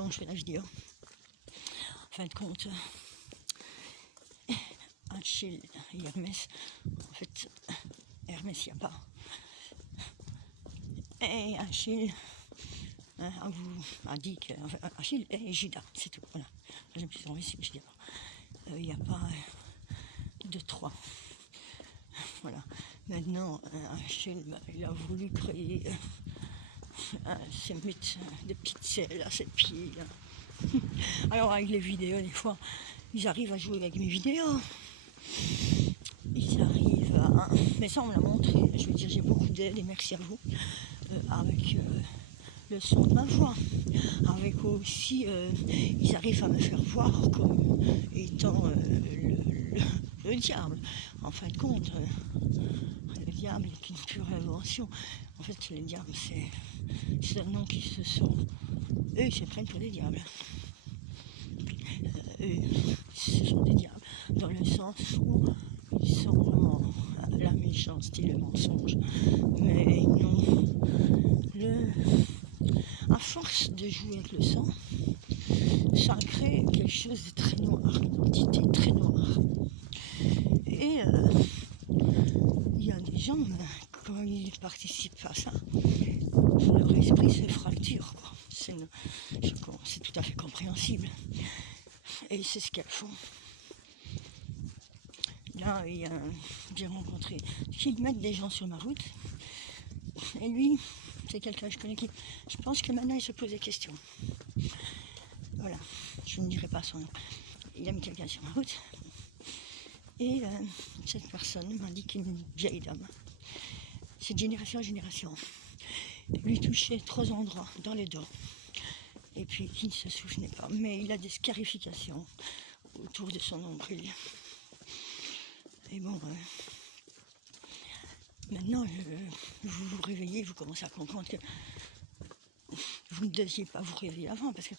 bon, je fais la vidéo. En fin de compte, Achille et Hermès, en fait, Hermès, il n'y a pas. Et Achille a dit que Achille et Judas, c'est tout. Voilà. Je me suis trompée, c'est Judas. Il n'y a pas de 3. Voilà. Maintenant, Achille, il a voulu créer ces mythes de pixels à 7 pieds. Alors, avec les vidéos, des fois, ils arrivent à jouer avec mes vidéos. Ils arrivent à... Mais ça, on me l'a montré. Je veux dire, j'ai beaucoup d'aide et merci à vous. Avec le son de ma voix. Avec aussi, ils arrivent à me faire voir comme étant le diable. En fin de compte, le diable est une pure invention. En fait, le diable, c'est un nom qui se sont... Eux, ils se prennent pour des diables. Eux, ce sont des diables. Dans le sens où ils sont vraiment la méchanceté, le mensonge. Mais non, à force de jouer avec le sang, ça crée quelque chose de très noir, une entité très noire. Et il y a des gens, quand ils participent à ça, leur esprit se fracture. C'est tout à fait compréhensible. Et c'est ce qu'elles font. Là, j'ai rencontré, ils mettent des gens sur ma route. Et lui, c'est quelqu'un que je connais qui, je pense que maintenant il se pose des questions. Voilà, je ne dirai pas son nom. Il a mis quelqu'un sur ma route. Et cette personne m'a dit qu'une vieille dame, c'est de génération en génération, lui touchait 3 endroits dans les dents. Et puis il ne se souvenait pas. Mais il a des scarifications autour de son nombril. Et bon, maintenant, vous vous réveillez, vous commencez à comprendre que vous ne deviez pas vous réveiller avant, parce que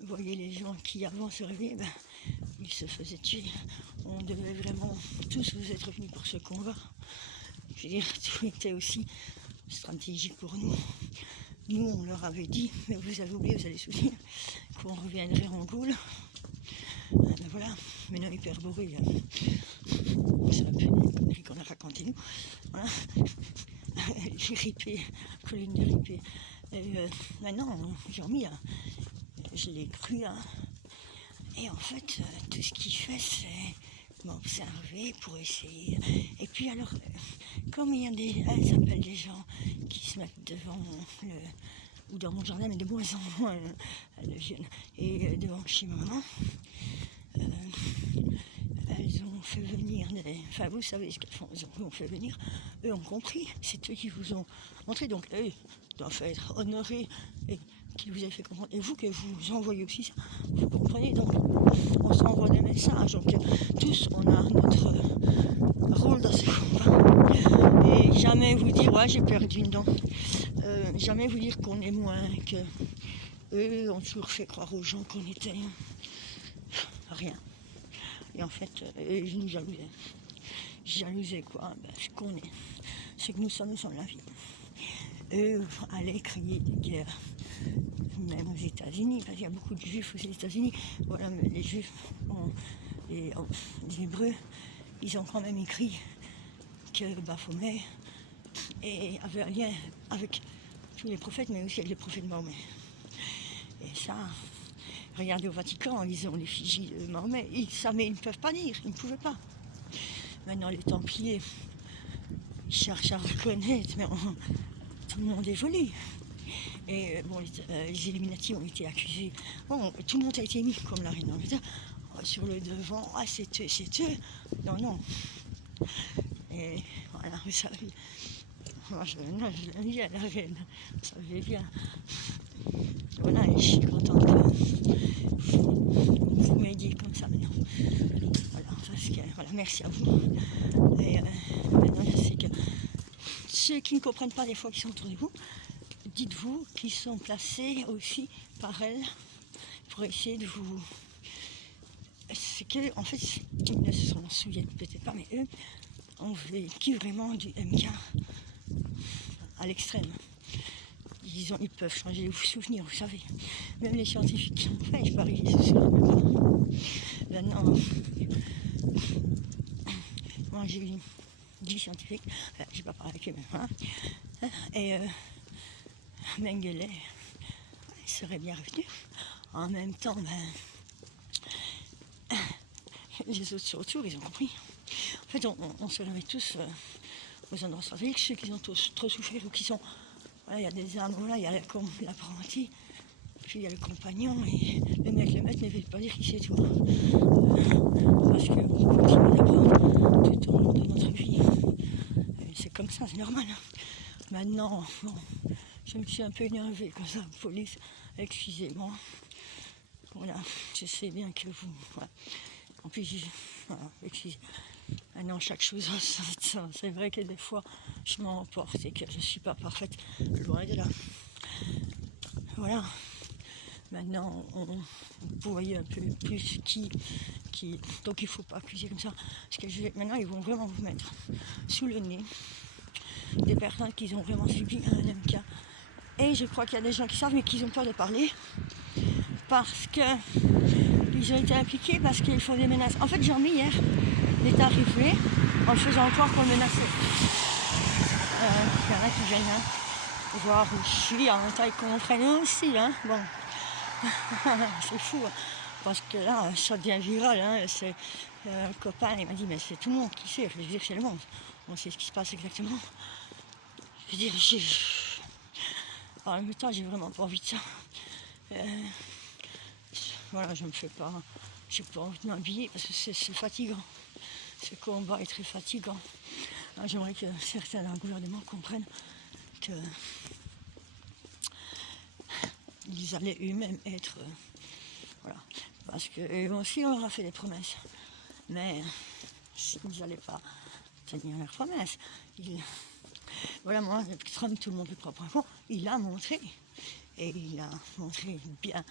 vous voyez les gens qui avant se réveillaient, ils se faisaient tuer. On devait vraiment tous vous être venus pour ce combat. Je veux dire, tout était aussi stratégique pour nous. Nous, on leur avait dit, mais vous avez oublié, vous allez se souvenir, qu'on reviendrait en Gaule. Ben voilà, maintenant hyperboré, c'est un peu une connerie qu'on a raconté nous. Voilà. J'ai ripé, colline de ripé. Maintenant, j'ai remis, je l'ai cru. Et en fait, tout ce qu'il fait, c'est m'observer pour essayer. Et puis alors, comme il y a elles s'appellent des gens qui se mettent devant ou dans mon jardin, mais de moins en moins, elles viennent. Et devant chez ma maman, elles ont fait venir enfin vous savez ce qu'elles font, elles ont fait venir, eux ont compris, c'est eux qui vous ont montré, donc eux doivent être honorés et qui vous avez fait comprendre, et vous que vous envoyez aussi ça, vous comprenez, donc on s'envoie des messages, donc tous on a notre rôle dans ce combat, et jamais vous dire ouais j'ai perdu une dent, jamais vous dire qu'on est moins que eux ont toujours fait croire aux gens qu'on était rien. Et en fait, je nous jalousais. Jalousais quoi, ce qu'on est. Ce que nous sommes la vie. Eux allaient crier des guerres, même aux États-Unis, parce qu'il y a beaucoup de juifs aux États-Unis. Voilà, mais les juifs, les Hébreux, ils ont quand même écrit que Baphomet avait un lien avec tous les prophètes, mais aussi avec les prophètes Mahomet. Et ça, regardez au Vatican, ils ont l'effigie de Mahomet, mais ils ne peuvent pas dire, ils ne pouvaient pas. Maintenant les Templiers, ils cherchent à reconnaître, mais tout le monde est joli. Et bon, les Illuminati ont été accusés. Bon, tout le monde a été mis comme la reine d'Angleterre sur le devant. Ah, c'est eux. Non, non. Et voilà, vous savez. Moi, je l'aime bien, la reine. Vous savez bien. Voilà, et je suis contente que vous m'aidiez comme ça maintenant. Voilà, parce que, voilà, merci à vous. Et maintenant, je sais que ceux qui ne comprennent pas des fois qui sont autour de vous, dites-vous qu'ils sont placés aussi par elles pour essayer de vous... C'est que, en fait, ils ne s'en souviennent peut-être pas, mais eux ont vécu vraiment du MK à l'extrême. ils peuvent changer vos souvenirs, vous savez. Même les scientifiques qui ont fait, je parie qu'ils se souviennent pas. Maintenant, moi j'ai eu 10 scientifiques, enfin, j'ai pas parlé avec eux, mais hein, et Mengele, il serait bien revenu. En même temps, les autres sur autour, ils ont compris. En fait, on se remet tous aux endroits stratégiques, ceux qui ont trop souffert ou qui sont... Voilà, il y a des armes, là, il y a l'apprenti, puis il y a le compagnon, et le maître ne veut pas dire qui c'est tout. Parce qu'on continue d'apprendre tout au long de notre vie. Et c'est comme ça, c'est normal. Hein. Maintenant, bon, je me suis un peu énervée comme ça, police, excusez-moi. Voilà, je sais bien que vous... Voilà. En plus, voilà, excusez. Maintenant, chaque chose, c'est vrai que des fois, je m'emporte et que je ne suis pas parfaite, loin de là. Voilà. Maintenant, vous voyez un peu plus qui... Donc, il ne faut pas accuser comme ça. Parce que maintenant, ils vont vraiment vous mettre sous le nez des personnes qui ont vraiment subi un MK. Et je crois qu'il y a des gens qui savent, mais qui n'ont peur de parler. Parce qu'ils ont été impliqués, parce qu'ils font des menaces. En fait, Jean-Mi, hier, il est arrivé en le faisant encore qu'on le menaçait. Il y en a qui viennent voir où je suis, en même temps ils comprennent aussi. Hein. Bon, c'est fou, hein. Parce que là, ça devient viral. Hein. C'est un copain, il m'a dit, mais c'est tout le monde qui sait. Je veux dire, c'est le monde. On sait ce qui se passe exactement. Je veux dire, en même temps, j'ai vraiment pas envie de ça. Voilà, je me fais pas... J'ai pas envie de m'habiller parce que c'est fatigant. Ce combat est très fatigant. J'aimerais que certains dans le gouvernement comprennent que ils allaient eux-mêmes être... voilà. Parce qu'eux aussi, on leur a fait des promesses. Mais ils n'allaient pas tenir leurs promesses. Voilà, moi, Trump, tout le monde le croit pas. Il a montré. Et il a montré bien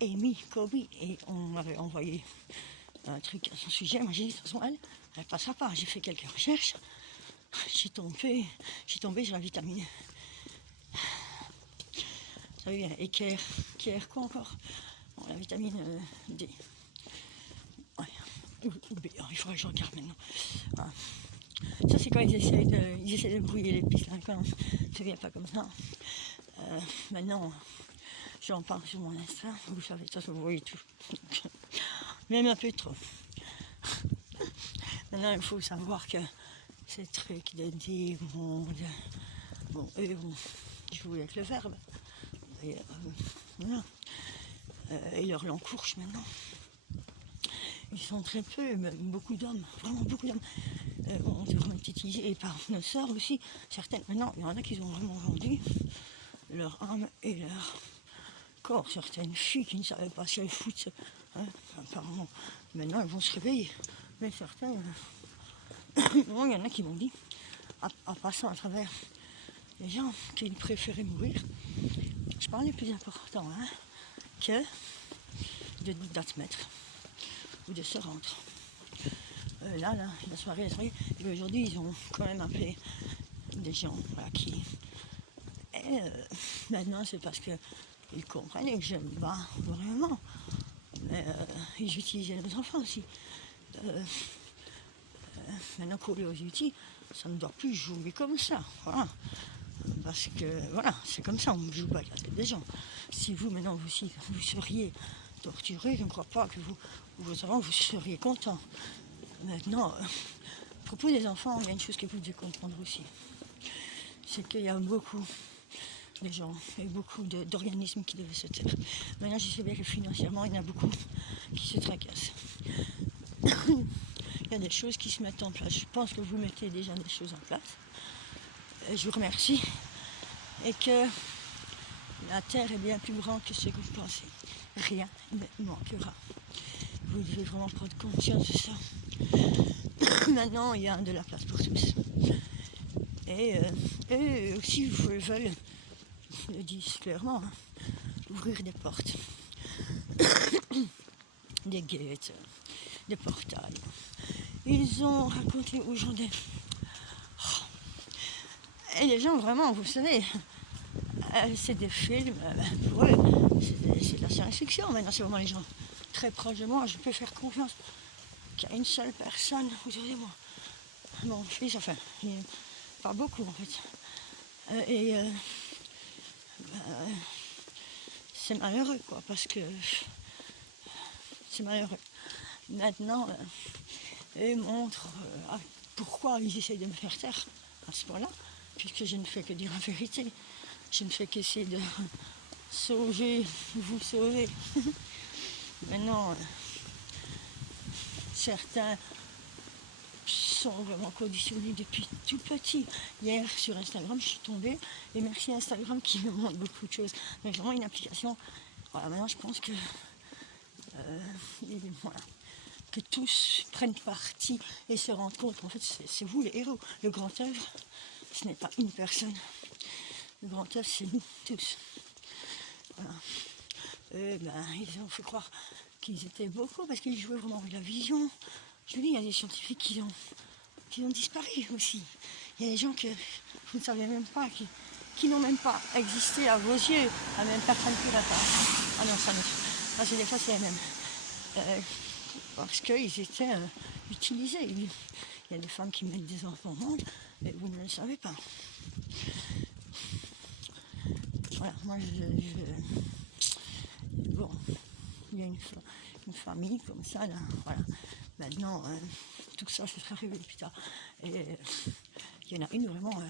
Amy Cobey. Et on m'avait envoyé un truc à son sujet. Moi, j'ai dit, de toute façon, elle passera pas. J'ai fait quelques recherches. J'ai tombé sur la vitamine. Vous savez bien, et Care quoi encore? Bon, la vitamine D. Ouais. Ou B, il faudrait que je regarde maintenant. Voilà. Ça, c'est quand ils essaient de brouiller les pistes, hein, quand ça ne vient pas comme ça. Maintenant, j'en parle sur mon Insta, vous savez, ça, vous voyez tout. Même un peu trop. Maintenant, il faut savoir que ces trucs de dire, bon, eux vont jouer avec le verbe. Et, voilà. Et leur l'encourage maintenant. Ils sont très peu, même beaucoup d'hommes, vraiment beaucoup d'hommes. On est vraiment utilisés, et par nos sœurs aussi, certaines. Maintenant, il y en a qui ont vraiment vendu leur âme et leur corps. Certaines filles qui ne savaient pas si elles foutent, hein, apparemment. Maintenant, elles vont se réveiller. Mais certaines, bon, il y en a qui m'ont dit, en passant à travers les gens, qu'ils préféraient mourir. Je parlais plus important, hein, que d'admettre ou de se rendre. Là, la soirée, et aujourd'hui, ils ont quand même appelé des gens, voilà, qui... Et maintenant, c'est parce qu'ils comprennent que je me bats vraiment. Mais ils utilisaient nos enfants aussi. Maintenant, Call of Duty, ça ne doit plus jouer comme ça. Voilà. Parce que, voilà, c'est comme ça, on ne joue pas avec la tête des gens. Si vous, maintenant, vous seriez torturé, je ne crois pas que vos enfants, vous seriez contents. Maintenant, à propos des enfants, il y a une chose que vous devez comprendre aussi. C'est qu'il y a beaucoup de gens et beaucoup d'organismes qui devaient se taire. Maintenant, je sais bien que financièrement, il y en a beaucoup qui se tracassent. Il y a des choses qui se mettent en place. Je pense que vous mettez déjà des choses en place. Je vous remercie. Et que la terre est bien plus grande que ce que vous pensez. Rien ne manquera. Vous devez vraiment prendre conscience de ça. Maintenant, il y a de la place pour tous. Et eux aussi veulent, le disent clairement, hein, ouvrir des portes, des gates, des portails. Ils ont raconté aux gens des... Et les gens, vraiment, vous savez, C'est des films, pour eux, c'est de la science-fiction. Maintenant, c'est vraiment les gens très proches de moi. Je peux faire confiance qu'il y a une seule personne autour de moi. Mon fils, enfin, il parle beaucoup en fait. C'est malheureux, quoi, parce que c'est malheureux. Maintenant, eux montrent pourquoi ils essayent de me faire taire à ce point-là, puisque je ne fais que dire la vérité. Je ne fais qu'essayer de vous sauver. Maintenant, certains sont vraiment conditionnés depuis tout petit. Hier, sur Instagram, je suis tombée, et merci Instagram qui me montre beaucoup de choses. Mais vraiment une application. Voilà, maintenant, je pense que voilà, que tous prennent parti et se rendent compte qu'en fait, c'est vous les héros. Le grand œuvre, ce n'est pas une personne. Le grand œuvre, c'est nous tous. Voilà. Ils ont fait croire qu'ils étaient beaucoup parce qu'ils jouaient vraiment avec la vision. Je vous dis, il y a des scientifiques qui ont disparu aussi. Il y a des gens que vous ne saviez même pas, qui n'ont même pas existé à vos yeux. La même personne qui va pas. Ah non, ça ne. Parce que des fois, c'est la même. Parce qu'ils étaient utilisés. Il y a des femmes qui mettent des enfants au monde, mais vous ne le savez pas. Voilà, moi bon, il y a une famille comme ça, là, voilà. Maintenant, tout ça, ça sera arrivé plus tard. Et il y en a une vraiment,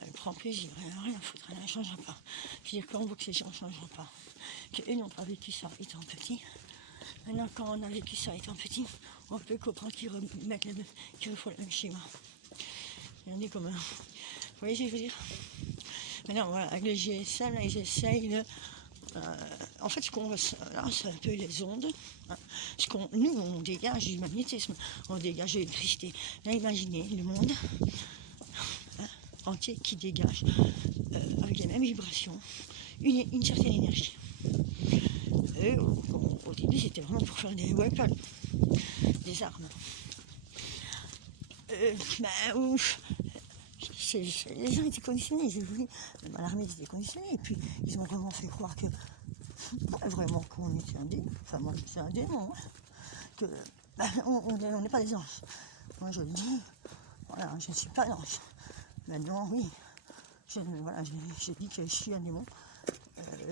elle prend plaisir, elle n'a rien à foutre, elle ne changera pas. Je veux dire, quand on voit que ces gens ne changeront pas, qu'eux n'ont pas vécu ça étant petit. Maintenant, quand on a vécu ça étant petit, on peut comprendre qu'ils refont le même schéma. Il y en a comme vous voyez ce que je veux dire? Maintenant, voilà, avec le GSM, là, ils essayent de... en fait, ce qu'on ressent là, c'est un peu les ondes. Hein. Nous, on dégage du magnétisme, on dégage de l'électricité. Là, imaginez le monde entier qui dégage, avec les mêmes vibrations, une certaine énergie. Au début, c'était vraiment pour faire des weapons, des armes. Les gens étaient conditionnés, j'ai vu, même à l'armée ils étaient conditionnés, et puis ils ont vraiment fait croire que, vraiment qu'on était un démon, enfin moi j'étais un démon, hein, que on n'est pas des anges. Moi je le dis, voilà, je ne suis pas un ange. Maintenant oui, j'ai dit que je suis un démon.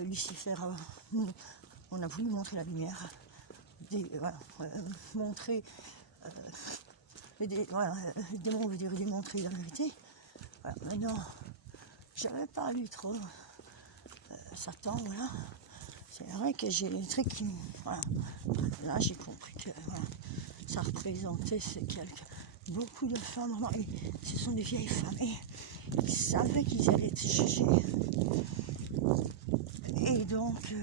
Lucifer, on a voulu montrer la lumière, montrer, le démon veut dire démontrer la vérité. Voilà, maintenant, j'avais pas lu trop Satan, voilà. C'est vrai que j'ai des trucs qui... Voilà. Là, j'ai compris que voilà, ça représentait beaucoup de femmes, vraiment, et ce sont des vieilles femmes, et ils savaient qu'ils allaient être jugés. Et donc,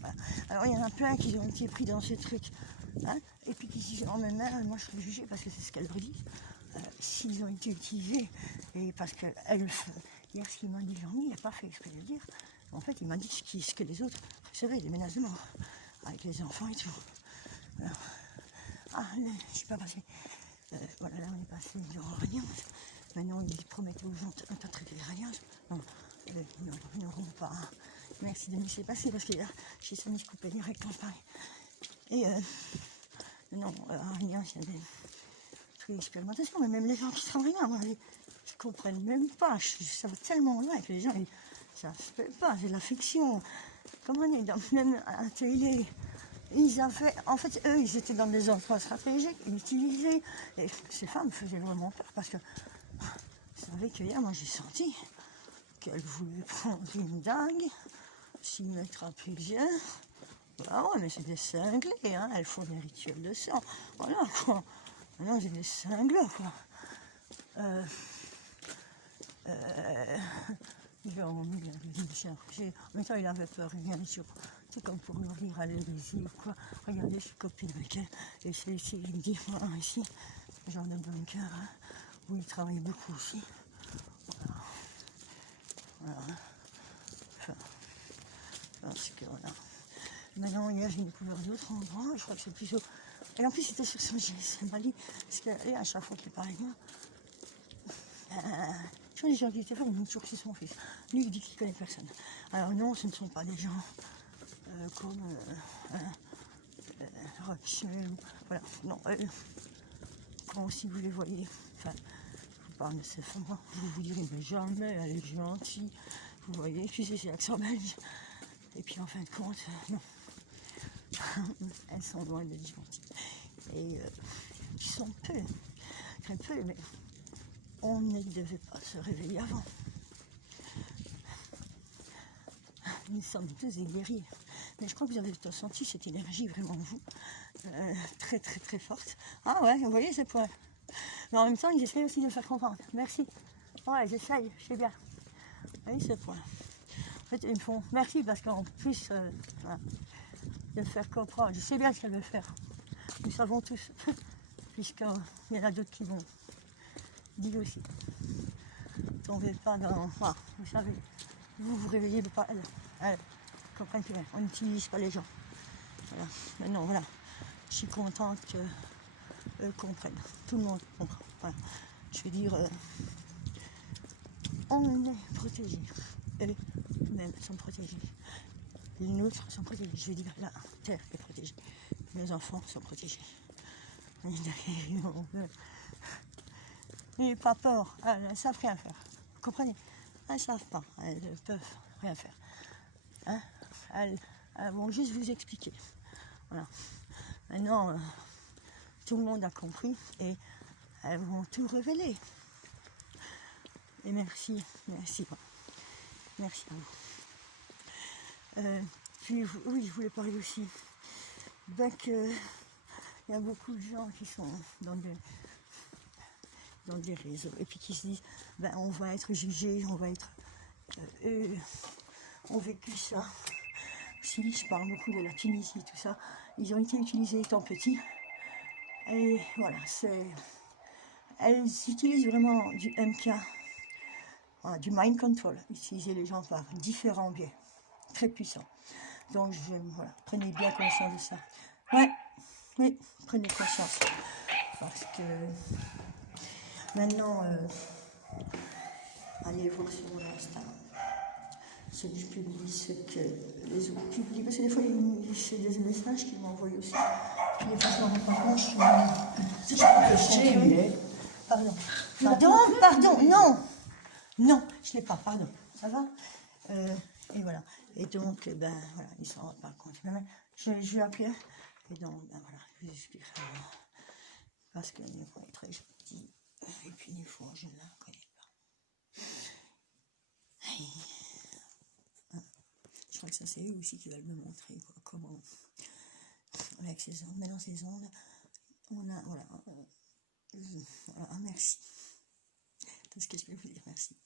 voilà. Alors il y en a plein qui ont été pris dans ces trucs, hein, et puis qui disent, oh mais merde, moi je serais jugée parce que c'est ce qu'elles leur disent. S'ils ont été utilisés, et parce que hier ce qu'il m'a dit Jean-Mi, il n'a pas fait exprès de le dire, en fait il m'a dit ce que les autres recevaient, des menaces de mort, avec les enfants et tout. Alors, je ne suis pas passée, voilà, là on est passé devant Radiance, maintenant ils promettaient aux gens un tas de traiter les Radiance, non, ils n'auront pas, merci de me laisser passer, parce que là, j'ai senti se couper direct campagne, et non, Radiance, il y a des expérimentation, mais même les gens qui travaillent là, moi, ils ne comprennent même pas. Ça va tellement loin que les gens, ça se fait pas, c'est de la fiction. Comment dire, même à la télé, en fait, eux, ils étaient dans des endroits stratégiques, ils utilisaient, et ces femmes faisaient vraiment peur, parce que, vous savez que hier, moi, j'ai senti qu'elles voulaient prendre une dague, s'y mettre à plusieurs. Ah ouais, mais c'est des cinglés, hein, elles font des rituels de sang, voilà, quoi. Maintenant, j'ai des cingles, quoi. En même temps, il avait peur, bien sûr. C'est comme pour nous dire, allez-y, ou quoi. Regardez, je suis copine avec elle. Et c'est ici, il me dit, voilà, ici, genre de bunker, hein, où il travaille beaucoup aussi. Voilà. Enfin, parce que, voilà. Maintenant, hier, j'ai découvert d'autres endroits. Je crois que c'est plutôt... Et en plus, c'était sur son GSM, parce qu'à chaque fois qu'il parlait de moi, je sont des gens qui étaient ils ont toujours chez son fils. Lui, il dit qu'il ne connaît personne. Alors non, ce ne sont pas des gens comme Rothschild, voilà, non, quand si vous les voyez, enfin, je vous parle de ces femmes, vous vous direz, mais jamais, elle est gentille, vous voyez, puis c'est l'accent belge, et puis en fin de compte, non, elles sont loin d'être gentilles, et ils sont peu, très peu, mais on ne devait pas se réveiller avant. Nous sommes tous des guerriers. Mais je crois que vous avez senti cette énergie vraiment en vous, très très très forte. Ah ouais, vous voyez ces points. Mais en même temps, ils essayent aussi de le faire comprendre. Merci. Ouais, j'essaye, je sais bien. Vous voyez ces points. En fait, ils me font merci parce qu'en plus, voilà, de le faire comprendre. Je sais bien ce qu'elle veut faire. Nous savons tous, puisqu'il y en a d'autres qui vont dire aussi. Tombez pas dans... Voilà, vous savez, vous vous réveillez pas elle. Comprenez bien, on n'utilise pas les gens. Voilà. Maintenant, voilà, je suis contente qu'eux comprennent. Tout le monde comprend. Voilà. Je veux dire, on est protégés. Eux-mêmes sont protégés. Les nôtres sont protégés. Je veux dire, la terre est protégée. Nos enfants sont protégés. N'ayez pas peur. Elles ne savent rien faire. Vous comprenez? Elles ne savent pas. Elles ne peuvent rien faire. Hein? Elles vont juste vous expliquer. Voilà. Maintenant, tout le monde a compris et elles vont tout révéler. Et merci, merci. Merci à vous. Puis, oui, je voulais parler aussi qu'il y a beaucoup de gens qui sont dans des réseaux et puis qui se disent on va être jugé, on va être... eux ont vécu ça. Si je parle beaucoup de la Tunisie, tout ça, ils ont été utilisés étant petits. Et voilà, elles utilisent vraiment du MK, voilà, du mind control, utiliser les gens par différents biais, très puissants. Donc voilà, prenez bien conscience de ça. Ouais, oui, prenez conscience. Parce que maintenant, allez voir sur mon Insta. Ce que je publie, ce que les autres publient. Parce que des fois, c'est des messages qu'ils m'envoient aussi. Puis des fois, je m'en rends pas compte. Pardon, non, je ne l'ai pas, pardon. Ça va? Et voilà. Et donc, voilà, ils s'en rendent pas compte. Je vais appeler. Et donc, voilà, je vous expliquerai. Parce que des fois, elle est très gentille. Et puis, des fois, je ne la connais pas. Je crois que ça, c'est eux aussi qui veulent me montrer comment, avec ces ondes, maintenant ces ondes, on a, voilà, merci. C'est ce que je peux vous dire, merci.